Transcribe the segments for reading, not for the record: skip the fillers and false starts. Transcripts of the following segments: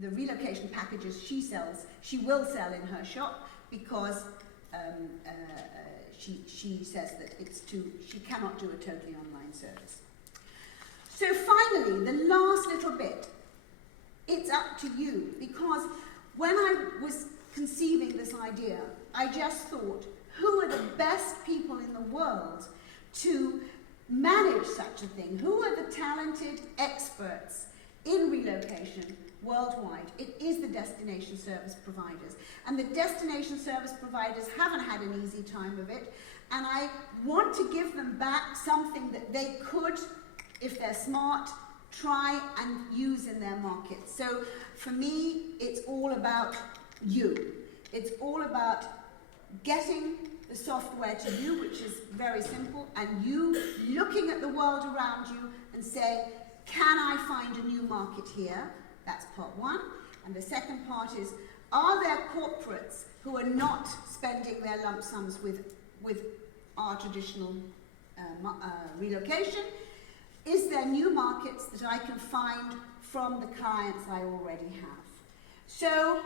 the relocation packages she will sell in her shop, because she says that she cannot do a totally online service. So finally, the last little bit, it's up to you, because when I was conceiving this idea, I just thought, who are the best people in the world to manage such a thing? Who are the talented experts in relocation worldwide? It is the destination service providers. And the destination service providers haven't had an easy time of it. And I want to give them back something that they could, if they're smart, try and use in their market. So for me, it's all about you. It's all about getting the software to you, which is very simple, and you looking at the world around you and say, can I find a new market here? That's part one. And the second part is, are there corporates who are not spending their lump sums with our traditional relocation? Is there new markets that I can find from the clients I already have? So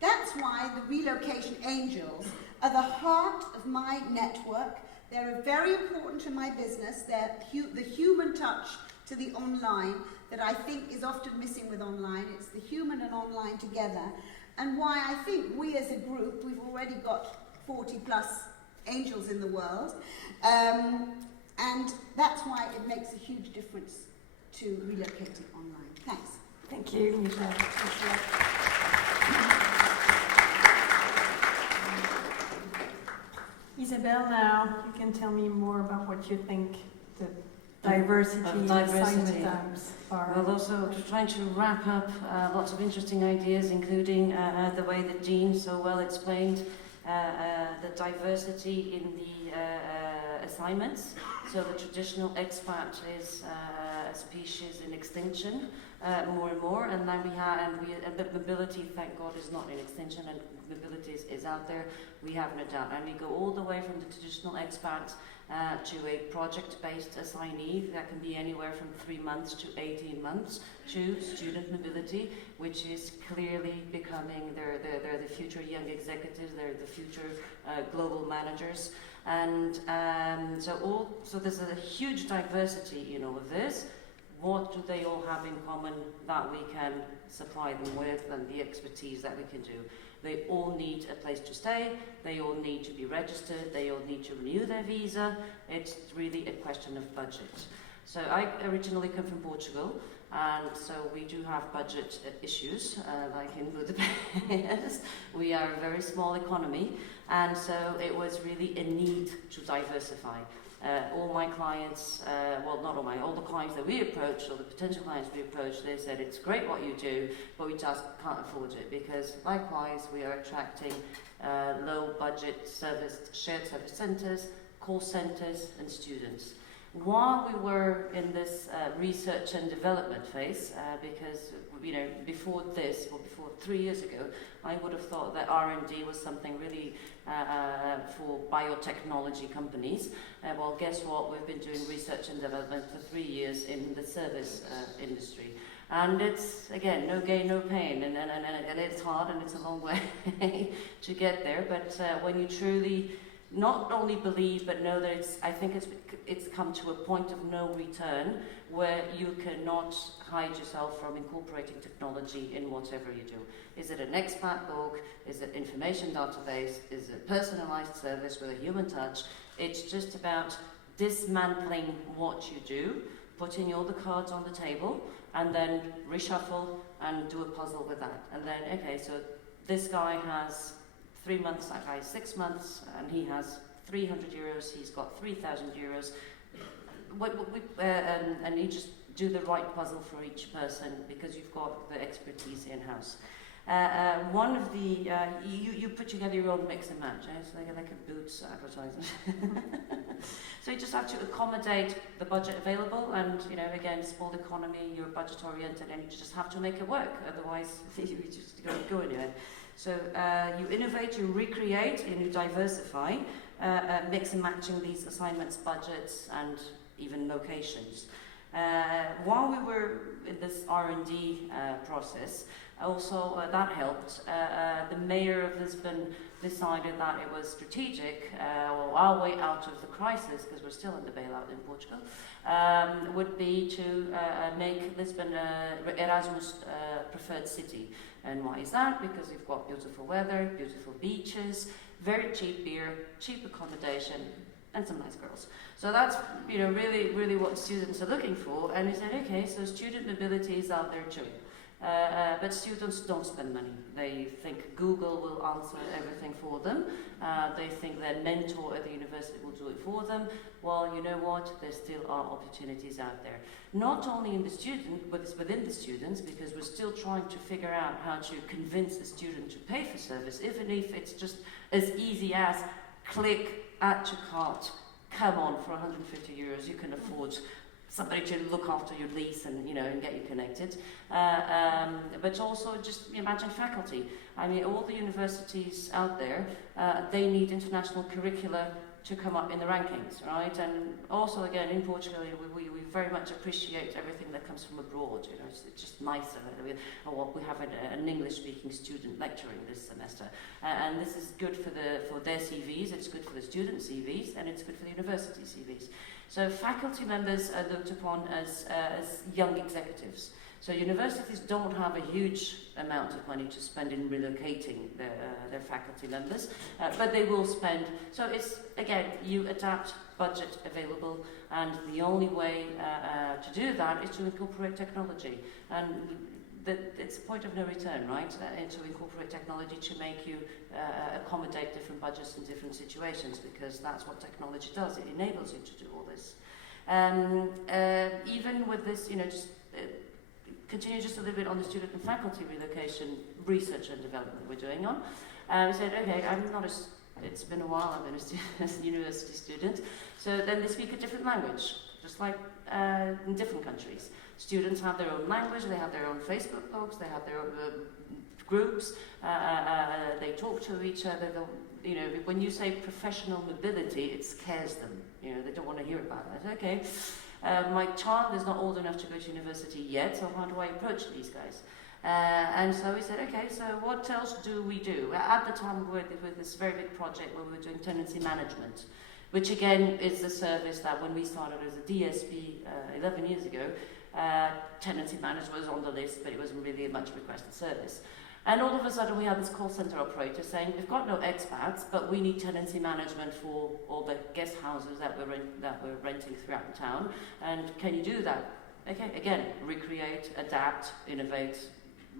that's why the relocation angels are the heart of my network. They're very important to my business. They're the human touch to the online that I think is often missing with online. It's the human and online together. And why I think we as a group, we've already got 40 plus angels in the world. And that's why it makes a huge difference to relocating online. Thanks. Thank you, Michelle. Isabel, now you can tell me more about what you think the diversity assignment times are. Well, also trying to wrap up lots of interesting ideas, including the way that Jean so well explained the diversity in the assignments. So the traditional expat is a species in extinction more and more, and then the mobility, thank God, is not in extinction, and mobility is out there. We have no doubt, and we go all the way from the traditional expat to a project-based assignee that can be anywhere from 3 months to 18 months to student mobility, which is clearly becoming they're the future young executives, they're the future global managers, and so there's a huge diversity in all of this. What do they all have in common that we can supply them with, and the expertise that we can do? They all need a place to stay, they all need to be registered, they all need to renew their visa. It's really a question of budget. So I originally come from Portugal, and so we do have budget issues, like in Budapest. We are a very small economy, and so it was really a need to diversify. All my clients, all the clients that we approached, or the potential clients we approached, they said, it's great what you do, but we just can't afford it, because likewise we are attracting low budget shared service centres, call centres and students. While we were in this research and development phase, because before 3 years ago, I would have thought that R&D was something really for biotechnology companies. Well, guess what? We've been doing research and development for 3 years in the service industry. And it's, again, no gain, no pain, and it's hard and it's a long way to get there, but when you truly not only believe but know that I think it's come to a point of no return where you cannot hide yourself from incorporating technology in whatever you do. Is it an expat log? Is it information database? Is it personalized service with a human touch? It's just about dismantling what you do, putting all the cards on the table, and then reshuffle and do a puzzle with that. And then, okay, so this guy has 3 months, that guy 6 months, and he has 300 euros, he's got 3,000 euros. And you just do the right puzzle for each person because you've got the expertise in-house. One of the, you put together your own mix and match, it's like a Boots advertisement. So you just have to accommodate the budget available, and again, small economy, you're budget oriented, and you just have to make it work, otherwise you just don't go anywhere. So you innovate, you recreate, and you diversify, mix and matching these assignments, budgets, and even locations. While we were in this R&D process, also that helped. The mayor of Lisbon decided that it was strategic, or our way out of the crisis, because we're still in the bailout in Portugal, would be to make Lisbon Erasmus preferred city. And why is that? Because we've got beautiful weather, beautiful beaches, very cheap beer, cheap accommodation, and some nice girls. So that's, you know, really what students are looking for. And we said, okay, so student mobility is out there too. But students don't spend money. They think Google will answer everything for them. They think their mentor at the university will do it for them. Well, you know what? There still are opportunities out there. Not only in the student, but it's within the students, because we're still trying to figure out how to convince a student to pay for service, even if it's just as easy as click, add to cart, come on, for 150 euros, you can afford somebody to look after your lease and, you know, and get you connected. But also just imagine faculty. I mean, all the universities out there, they need international curricula to come up in the rankings, right? And also, again, in Portugal, we very much appreciate everything that comes from abroad. You know, it's just nicer. We have an English-speaking student lecturing this semester, and this is good for their CVs. It's good for the student CVs, and it's good for the university CVs. So faculty members are looked upon as young executives. So universities don't have a huge amount of money to spend in relocating their faculty members, but they will spend. So it's, again, you adapt budget available, and the only way to do that is to incorporate technology. And it's a point of no return, right? To incorporate technology to make you accommodate different budgets in different situations, because that's what technology does. It enables you to do all this. Even with this, you know, just continue just a little bit on the student and faculty relocation research and development we're doing on. We said, okay, it's been a while, I've been a university student, so then they speak a different language, just like in different countries. Students have their own language, they have their own Facebook posts, they have their own groups, they talk to each other. You know, when you say professional mobility, it scares them. You know, they don't want to hear about that. Okay, my child is not old enough to go to university yet, so how do I approach these guys? And so we said, okay, so what else do we do? At the time, we were with this very big project where we were doing tenancy management, which again is the service that when we started as a DSP 11 years ago, tenancy management was on the list, but it wasn't really a much requested service. And all of a sudden we had this call center operator saying, we've got no expats, but we need tenancy management for all the guest houses that we're renting throughout the town. And can you do that? Okay, again, recreate, adapt, innovate,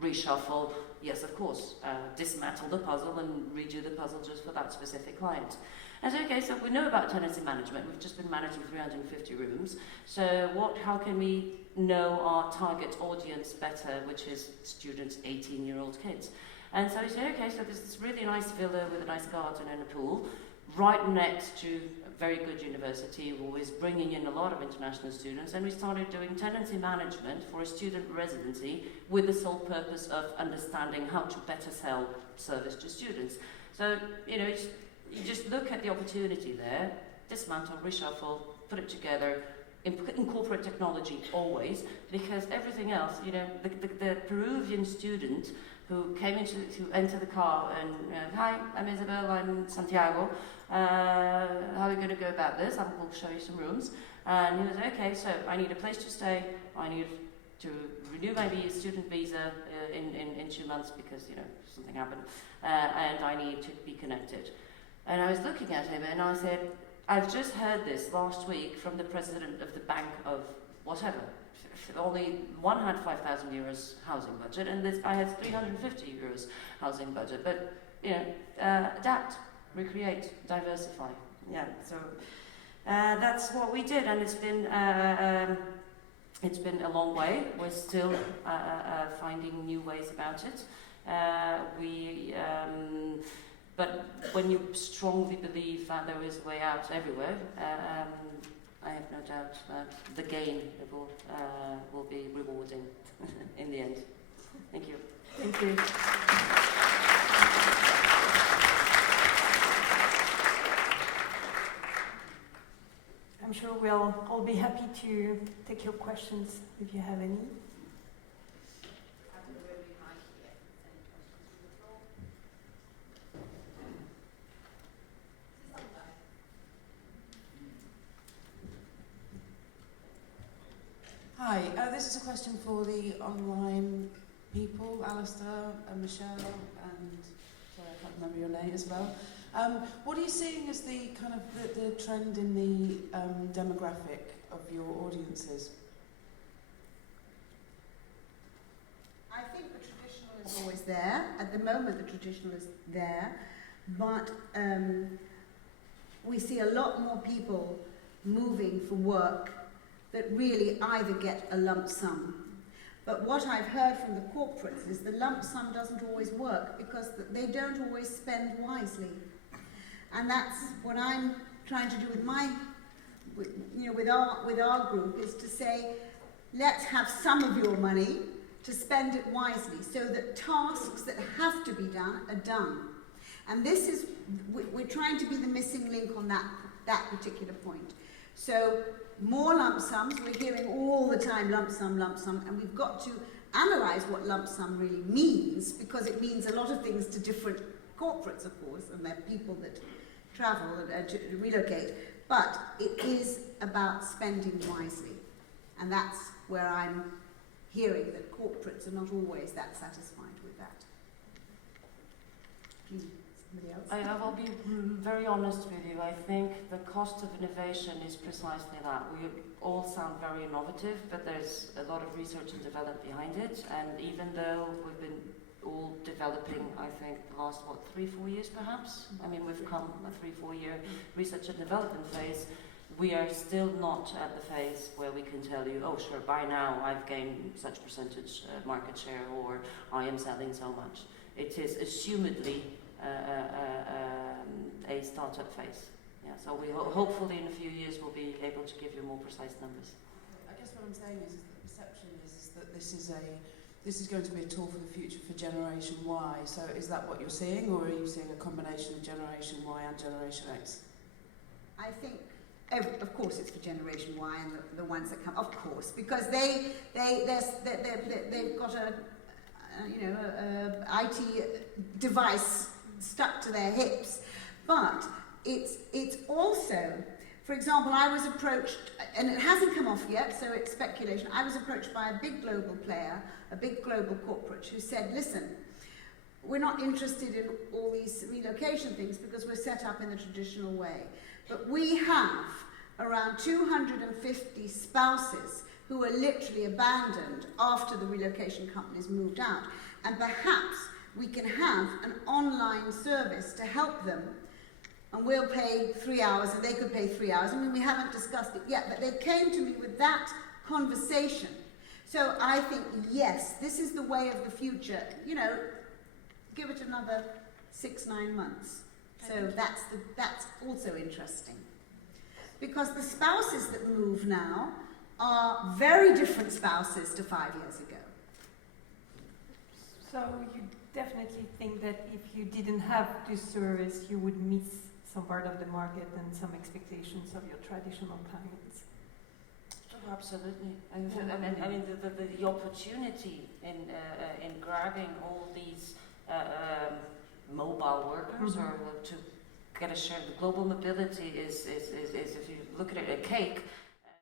reshuffle. Yes, of course. Dismantle the puzzle and redo the puzzle just for that specific client. And so, okay, so we know about tenancy management. We've just been managing 350 rooms. So how can we know our target audience better, which is students, 18-year-old kids? And so we said, okay, so there's this really nice villa with a nice garden and a pool right next to a very good university who is bringing in a lot of international students, and we started doing tenancy management for a student residency with the sole purpose of understanding how to better sell service to students. So, you know, you just look at the opportunity there, dismantle, reshuffle, put it together, incorporate technology always, because everything else, you know, the Peruvian student who came to enter the car and, hi, I'm Isabel, I'm Santiago, how are we going to go about this? I will show you some rooms. And he was, okay, so I need a place to stay, I need to renew my student visa in 2 months because, you know, something happened, and I need to be connected. And I was looking at him and I said, I've just heard this last week from the president of the bank of whatever. Only one had 5,000 euros housing budget, and I had 350 euros housing budget. But, you know, adapt, recreate, diversify. Yeah, so that's what we did, and it's been a long way. We're still finding new ways about it. But when you strongly believe that there is a way out everywhere, I have no doubt that the gain will be rewarding in the end. Thank you. Thank you. I'm sure we'll I'll be happy to take your questions if you have any. Hi, this is a question for the online people, Alistair and Michelle, and sorry, I can't remember your name as well. What are you seeing as the kind of the trend in the demographic of your audiences? I think the traditional is always there. At the moment, the traditional is there, but we see a lot more people moving for work that really either get a lump sum. But what I've heard from the corporates is the lump sum doesn't always work because they don't always spend wisely. And that's what I'm trying to do with with our group, is to say, let's have some of your money to spend it wisely so that tasks that have to be done are done. And this is, we're trying to be the missing link on that particular point. So more lump sums, we're hearing all the time lump sum, and we've got to analyse what lump sum really means, because it means a lot of things to different corporates, of course, and they're people that travel and to relocate, but it is about spending wisely. And that's where I'm hearing that corporates are not always that satisfied with that. Somebody else? I will be very honest with you. I think the cost of innovation is precisely that. We all sound very innovative, but there's a lot of research and development behind it. And even though we've been all developing, I think, the last, 3-4 years perhaps? I mean, we've come a 3-4 year research and development phase. We are still not at the phase where we can tell you, oh sure, by now I've gained such percentage market share, or I am selling so much. It is assumedly a startup phase. Yeah, so we hopefully in a few years we'll be able to give you more precise numbers. I guess what I'm saying is the perception is that this is going to be a tool for the future for Generation Y. So is that what you're seeing, or are you seeing a combination of Generation Y and Generation X? I think, of course, it's for Generation Y and the ones that come, of course, because they've got a IT device stuck to their hips. But it's also, for example, I was approached, and it hasn't come off yet, so it's speculation. I was approached by a big global player, a big global corporate, who said, listen, we're not interested in all these relocation things because we're set up in the traditional way. But we have around 250 spouses who are literally abandoned after the relocation companies moved out. And perhaps we can have an online service to help them. And we'll pay 3 hours, and they could pay 3 hours. I mean, we haven't discussed it yet, but they came to me with that conversation. So I think, yes, this is the way of the future. You know, give it another 6-9 months. So that's also interesting. Because the spouses that move now are very different spouses to 5 years ago. So you definitely think that if you didn't have this service, you would miss some part of the market and some expectations of your traditional clients? Oh, absolutely. I mean, the opportunity in grabbing all these mobile workers, or to get a share of the global mobility is if you look at it, a cake.